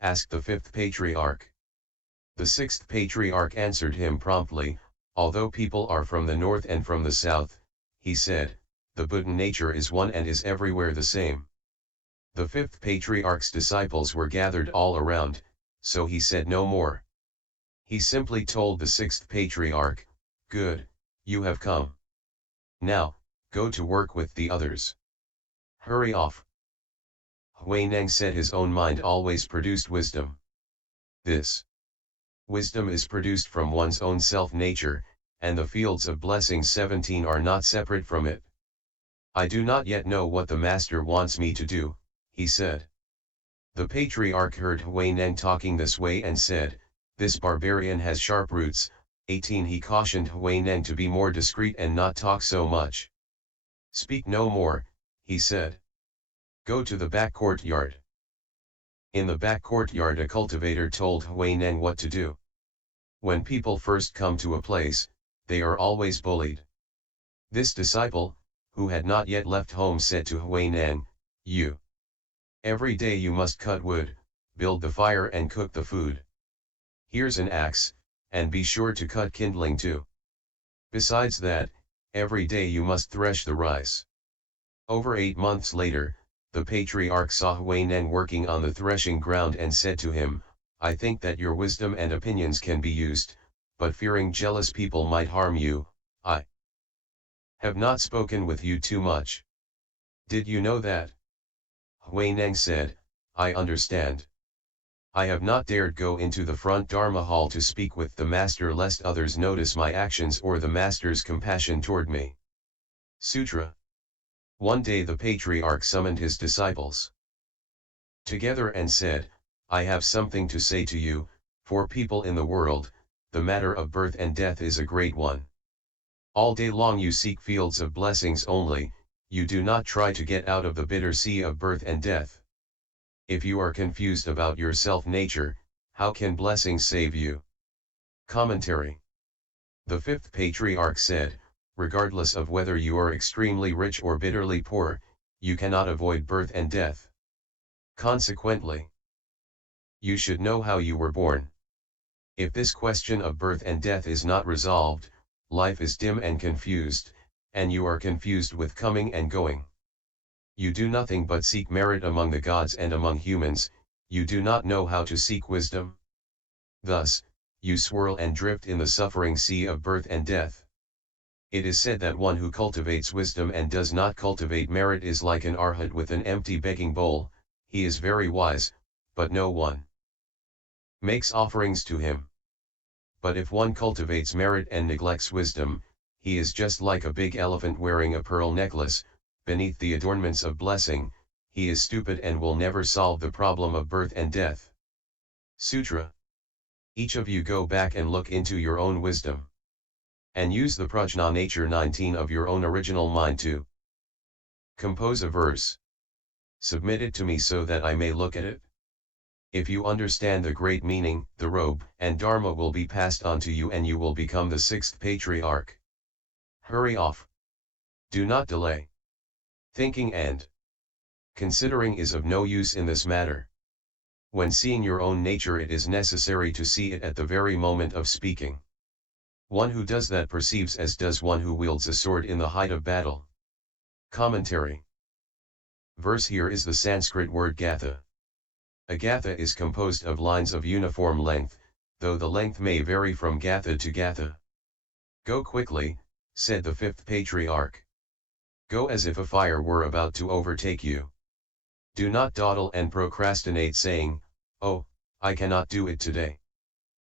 asked the fifth patriarch. The sixth patriarch answered him promptly, although people are from the north and from the south, he said, the Buddha nature is one and is everywhere the same. The fifth patriarch's disciples were gathered all around, so he said no more. He simply told the sixth patriarch, "Good, you have come. Now, go to work with the others. Hurry off." Huineng said his own mind always produced wisdom. This wisdom is produced from one's own self-nature, and the fields of blessing 17 are not separate from it. "I do not yet know what the master wants me to do," he said. The patriarch heard Huineng talking this way and said, "This barbarian has sharp roots." 18 He cautioned Huineng to be more discreet and not talk so much. "Speak no more," he said. "Go to the back courtyard." In the back courtyard a cultivator told Huineng what to do. When people first come to a place, they are always bullied. This disciple, who had not yet left home, said to Huineng, Every day you must cut wood, build the fire and cook the food. Here's an axe, and be sure to cut kindling too. Besides that, every day you must thresh the rice." Over 8 months later, the patriarch saw Huineng working on the threshing ground and said to him, "I think that your wisdom and opinions can be used, but fearing jealous people might harm you, I have not spoken with you too much. Did you know that?" Huineng said, "I understand. I have not dared go into the front Dharma hall to speak with the master lest others notice my actions or the master's compassion toward me." Sutra. One day the patriarch summoned his disciples together and said, "I have something to say to you. For people in the world, the matter of birth and death is a great one. All day long you seek fields of blessings only, you do not try to get out of the bitter sea of birth and death. If you are confused about your self-nature, how can blessings save you?" Commentary. The fifth patriarch said, regardless of whether you are extremely rich or bitterly poor, you cannot avoid birth and death. Consequently, you should know how you were born. If this question of birth and death is not resolved, life is dim and confused, and you are confused with coming and going. You do nothing but seek merit among the gods and among humans, you do not know how to seek wisdom. Thus, you swirl and drift in the suffering sea of birth and death. It is said that one who cultivates wisdom and does not cultivate merit is like an arhat with an empty begging bowl. He is very wise, but no one makes offerings to him. But if one cultivates merit and neglects wisdom, he is just like a big elephant wearing a pearl necklace, beneath the adornments of blessing. He is stupid and will never solve the problem of birth and death. Sutra. Each of you go back and look into your own wisdom. And use the prajna nature 19 of your own original mind to compose a verse. Submit it to me so that I may look at it. If you understand the great meaning, the robe and Dharma will be passed on to you and you will become the sixth patriarch. Hurry off. Do not delay. Thinking and considering is of no use in this matter. When seeing your own nature, it is necessary to see it at the very moment of speaking. One who does that perceives as does one who wields a sword in the height of battle. Commentary. Verse here is the Sanskrit word gatha. A gatha is composed of lines of uniform length, though the length may vary from gatha to gatha. Go quickly, said the fifth patriarch. Go as if a fire were about to overtake you. Do not dawdle and procrastinate saying, "Oh, I cannot do it today.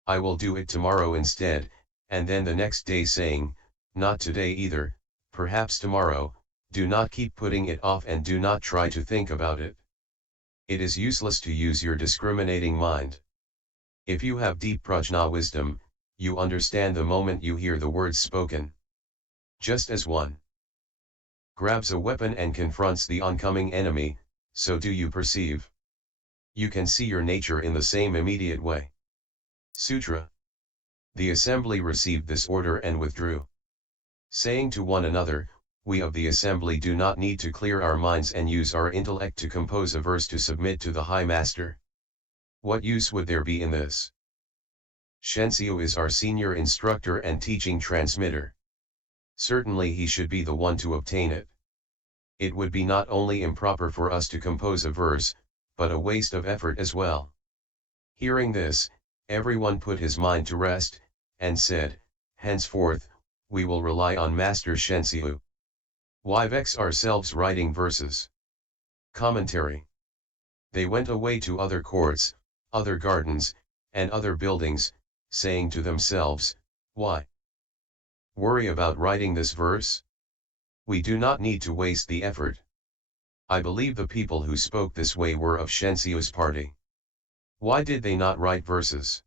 I will do it tomorrow instead," and then the next day saying, "Not today either, perhaps tomorrow." Do not keep putting it off and do not try to think about it. It is useless to use your discriminating mind. If you have deep prajna wisdom, you understand the moment you hear the words spoken. Just as one grabs a weapon and confronts the oncoming enemy, so do you perceive. You can see your nature in the same immediate way. Sutra. The assembly received this order and withdrew, saying to one another, "We of the assembly do not need to clear our minds and use our intellect to compose a verse to submit to the High Master. What use would there be in this? Shensio is our senior instructor and teaching transmitter. Certainly he should be the one to obtain it. It would be not only improper for us to compose a verse, but a waste of effort as well. Hearing this, everyone put his mind to rest, and said, henceforth, we will rely on Master Shensio. Why vex ourselves writing verses? Commentary. They went away to other courts, other gardens, and other buildings, saying to themselves, why worry about writing this verse? We do not need to waste the effort. I believe the people who spoke this way were of Shensio's party. Why did they not write verses?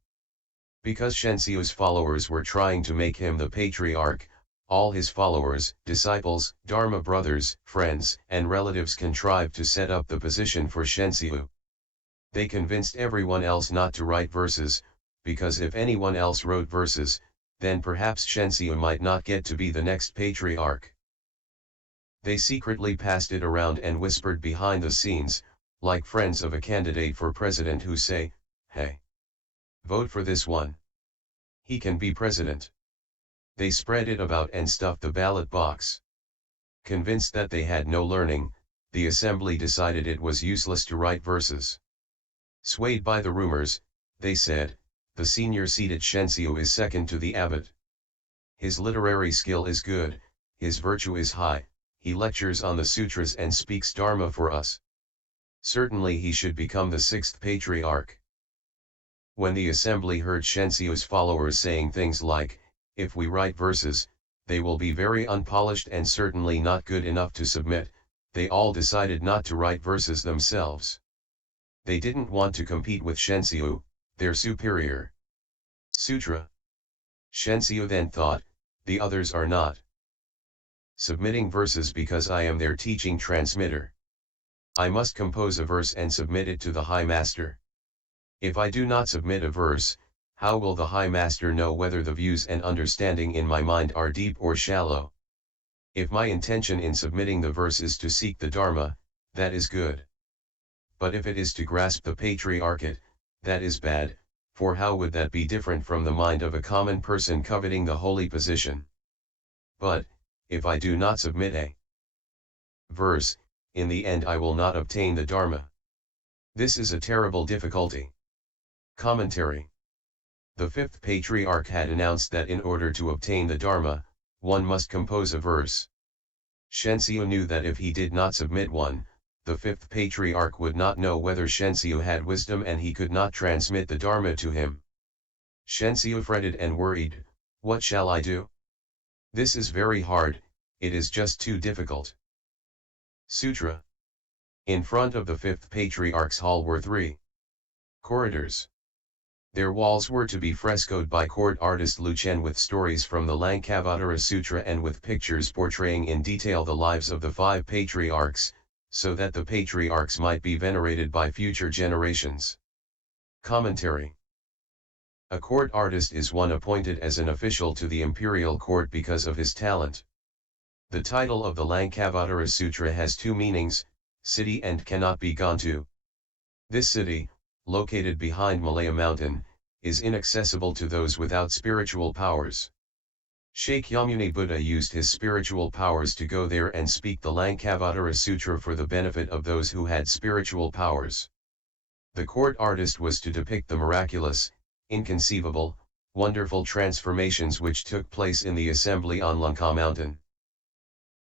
Because Shensio's followers were trying to make him the patriarch. All his followers, disciples, Dharma brothers, friends, and relatives contrived to set up the position for Shensio. They convinced everyone else not to write verses, because if anyone else wrote verses, then perhaps Shensio might not get to be the next patriarch. They secretly passed it around and whispered behind the scenes, like friends of a candidate for president who say, hey, vote for this one. He can be president. They spread it about and stuffed the ballot box. Convinced that they had no learning, the assembly decided it was useless to write verses. Swayed by the rumors, they said, the senior seated Shensio is second to the abbot. His literary skill is good, his virtue is high, he lectures on the sutras and speaks Dharma for us. Certainly he should become the sixth patriarch. When the assembly heard Shensio's followers saying things like, if we write verses, they will be very unpolished and certainly not good enough to submit, they all decided not to write verses themselves. They didn't want to compete with Shensio, their superior. Sutra. Shensio then thought, the others are not submitting verses because I am their teaching transmitter. I must compose a verse and submit it to the High Master. If I do not submit a verse, how will the High Master know whether the views and understanding in my mind are deep or shallow? If my intention in submitting the verse is to seek the Dharma, that is good. But if it is to grasp the patriarchate, that is bad, for how would that be different from the mind of a common person coveting the holy position? But, if I do not submit a verse, in the end I will not obtain the Dharma. This is a terrible difficulty. Commentary. The fifth patriarch had announced that in order to obtain the Dharma, one must compose a verse. Shensio knew that if he did not submit one, the fifth patriarch would not know whether Shensio had wisdom and he could not transmit the Dharma to him. Shensio fretted and worried, what shall I do? This is very hard, it is just too difficult. Sutra. In front of the fifth patriarch's hall were 3 corridors. Their walls were to be frescoed by court artist Lu Chen with stories from the Lankavatara Sutra and with pictures portraying in detail the lives of the 5 patriarchs, so that the patriarchs might be venerated by future generations. Commentary. A court artist is one appointed as an official to the imperial court because of his talent. The title of the Lankavatara Sutra has 2 meanings, city and cannot be gone to. This city, located behind Malaya Mountain, is inaccessible to those without spiritual powers. Shakyamuni Buddha used his spiritual powers to go there and speak the Lankavatara Sutra for the benefit of those who had spiritual powers. The court artist was to depict the miraculous, inconceivable, wonderful transformations which took place in the assembly on Lanka Mountain.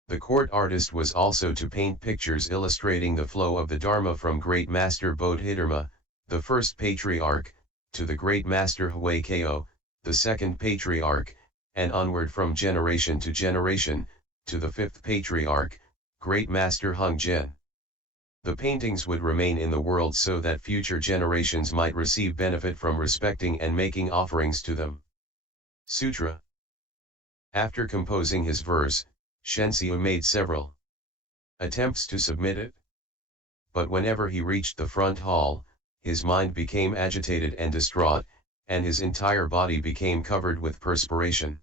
The court artist was also to paint pictures illustrating the flow of the Dharma from Great Master Bodhidharma, the first patriarch, to the Great Master Huai-Kyo, the second patriarch, and onward from generation to generation, to the fifth patriarch, Great Master Hung Gen. The paintings would remain in the world so that future generations might receive benefit from respecting and making offerings to them. Sutra. After composing his verse, Shensio made several attempts to submit it. But whenever he reached the front hall, his mind became agitated and distraught, and his entire body became covered with perspiration.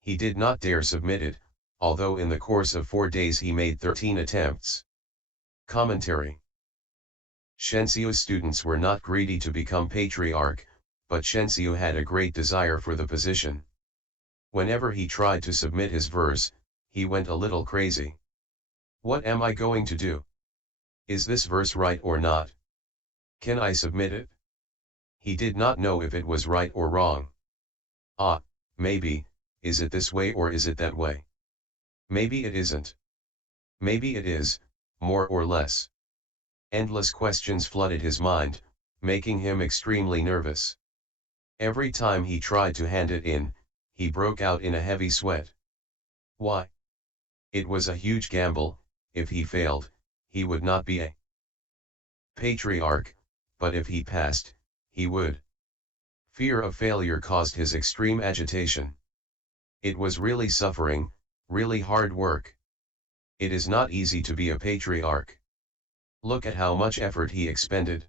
He did not dare submit it, although in the course of 4 days he made 13 attempts. Commentary. Shensio's students were not greedy to become patriarch, but Shensio had a great desire for the position. Whenever he tried to submit his verse, he went a little crazy. What am I going to do? Is this verse right or not? Can I submit it? He did not know if it was right or wrong. Ah, maybe, is it this way or is it that way? Maybe it isn't. Maybe it is, more or less. Endless questions flooded his mind, making him extremely nervous. Every time he tried to hand it in, he broke out in a heavy sweat. Why? It was a huge gamble. If he failed, he would not be a patriarch, but if he passed, he would. Fear of failure caused his extreme agitation. It was really suffering, really hard work. It is not easy to be a patriarch. Look at how much effort he expended.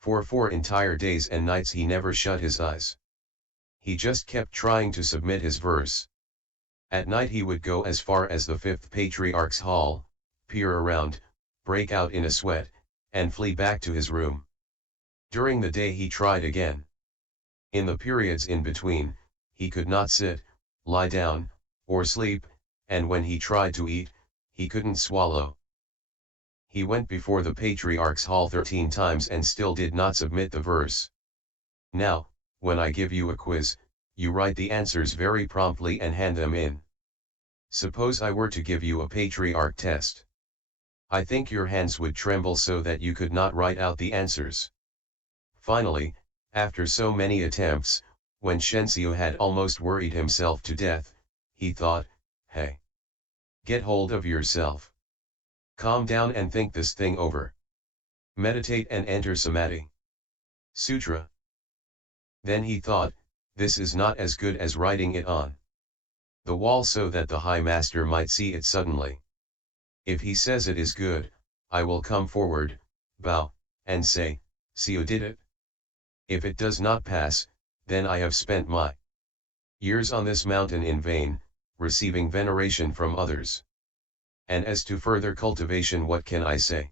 For 4 entire days and nights he never shut his eyes. He just kept trying to submit his verse. At night he would go as far as the Fifth Patriarch's hall, peer around, break out in a sweat, and flee back to his room. During the day he tried again. In the periods in between, he could not sit, lie down, or sleep, and when he tried to eat, he couldn't swallow. He went before the Patriarch's hall 13 times and still did not submit the verse. Now, when I give you a quiz, you write the answers very promptly and hand them in. Suppose I were to give you a patriarch test. I think your hands would tremble so that you could not write out the answers. Finally, after so many attempts, when Shensio had almost worried himself to death, he thought, hey, get hold of yourself. Calm down and think this thing over. Meditate and enter samadhi. Sutra. Then he thought, this is not as good as writing it on the wall so that the High Master might see it suddenly. If he says it is good, I will come forward, bow, and say, see you did it. If it does not pass, then I have spent my years on this mountain in vain, receiving veneration from others. And as to further cultivation, what can I say?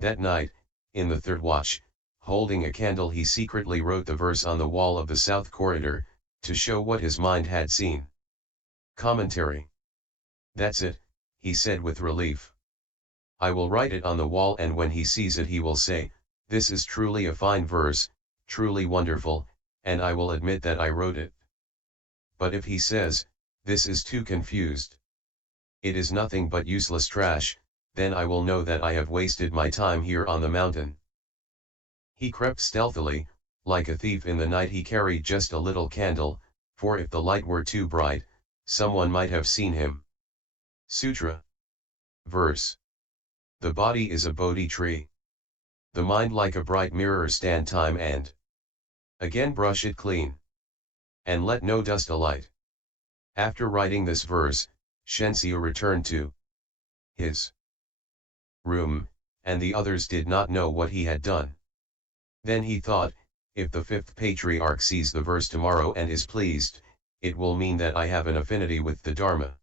That night, in the third watch, holding a candle, he secretly wrote the verse on the wall of the south corridor, to show what his mind had seen. Commentary. That's it, he said with relief. I will write it on the wall, and when he sees it he will say, this is truly a fine verse, truly wonderful, and I will admit that I wrote it. But if he says, this is too confused, it is nothing but useless trash, then I will know that I have wasted my time here on the mountain. He crept stealthily, like a thief in the night. He carried just a little candle, for if the light were too bright, someone might have seen him. Sutra. Verse. The body is a Bodhi tree. The mind like a bright mirror. Stand time and again brush it clean. And let no dust alight. After writing this verse, Shensio returned to his room, and the others did not know what he had done. Then he thought, if the Fifth Patriarch sees the verse tomorrow and is pleased, it will mean that I have an affinity with the Dharma.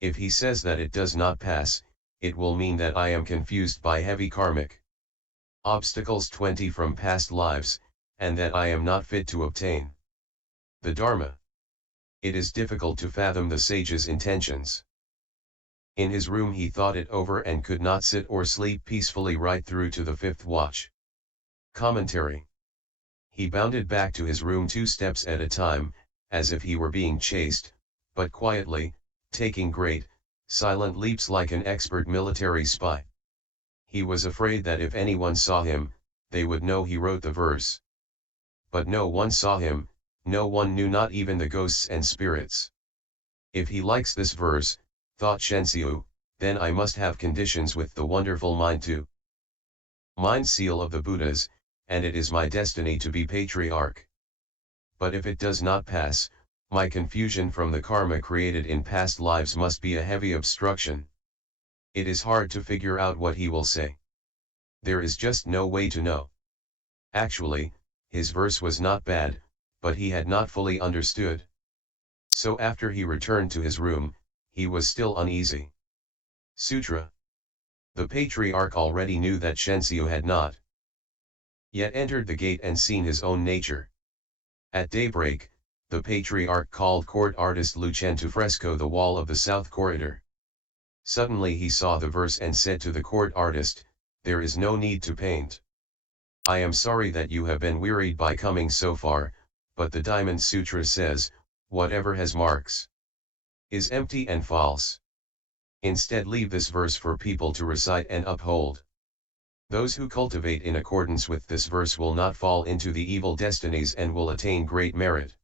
If he says that it does not pass, it will mean that I am confused by heavy karmic obstacles 20 from past lives, and that I am not fit to obtain the Dharma. It is difficult to fathom the sage's intentions. In his room he thought it over and could not sit or sleep peacefully right through to the fifth watch. Commentary. He bounded back to his room 2 steps at a time, as if he were being chased, but quietly, taking great, silent leaps like an expert military spy. He was afraid that if anyone saw him, they would know he wrote the verse. But no one saw him, no one knew, not even the ghosts and spirits. If he likes this verse, thought Shensio, then I must have conditions with the wonderful mind too. Mind seal of the Buddhas, and it is my destiny to be patriarch. But if it does not pass, my confusion from the karma created in past lives must be a heavy obstruction. It is hard to figure out what he will say. There is just no way to know. Actually, his verse was not bad, but he had not fully understood. So after he returned to his room, he was still uneasy. Sutra. The patriarch already knew that Shenxiu had not yet entered the gate and seen his own nature. At daybreak, the patriarch called court artist Lu Chen to fresco the wall of the south corridor. Suddenly he saw the verse and said to the court artist, "There is no need to paint. I am sorry that you have been wearied by coming so far, but the Diamond Sutra says, whatever has marks is empty and false. Instead leave this verse for people to recite and uphold. Those who cultivate in accordance with this verse will not fall into the evil destinies and will attain great merit."